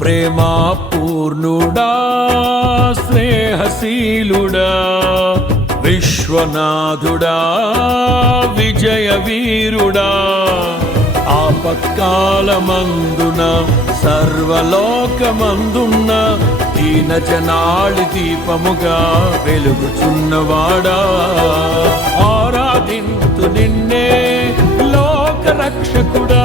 ప్రేమా పూర్ణుడా స్నేహశీలుడా విశ్వనాథుడా విజయ వీరుడా ఆపత్కాలమందున సర్వలోకమందున్న దీన జనాళి దీపముగా వెలుగుచున్నవాడా. ఆరాధింతు నిన్నే లోక రక్షకుడా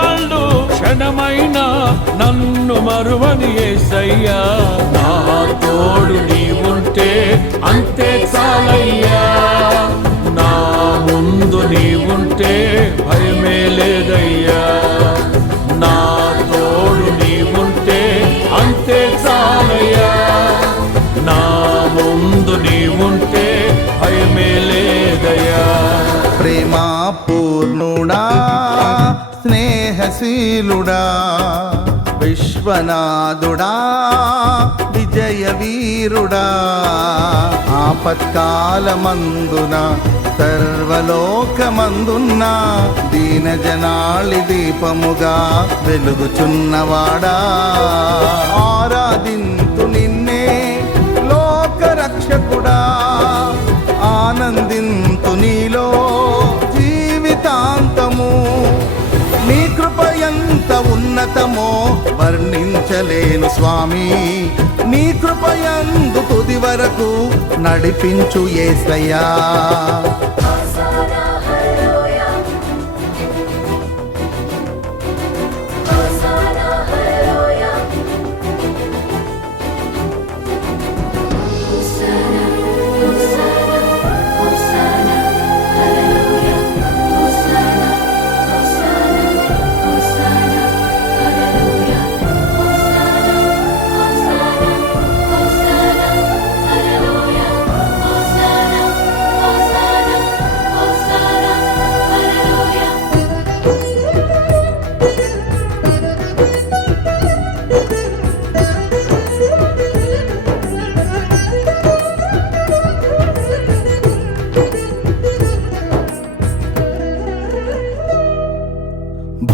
క్షణమైన నన్ను మరువని ఏసయ్యా. నా తోడు నీవుంటే అంతే చాలయ్యా. నా ముందు నీవుంటే భయమే లేదయ్యా. నా తోడు నీవుంటే అంతే చాలయ్యా. నా ముందు నీవుంటే భయమే లేదయ్యా. ప్రేమా స్నేహశీలుడా విశ్వనాథుడా విజయ వీరుడా ఆపత్కాలమందున సర్వలోకమందున్న దీన జనాళి దీపముగా వెలుగుచున్నవాడా. ఆరాధింతు నిన్నే లోకరక్షకుడా. ఉన్నతమో వర్ణించలేను స్వామి. నీ కృపయందు తుది వరకు నడిపించు ఏసయ్యా.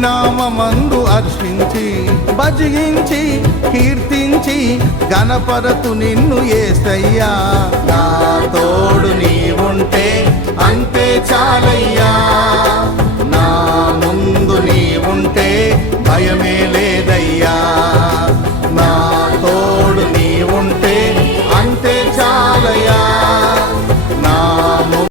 నామందు అర్చించి భజించి కీర్తించి గణపరతు నిన్ను ఏసయ్యా. నా తోడు నీవుంటే అంతే చాలయ్యా.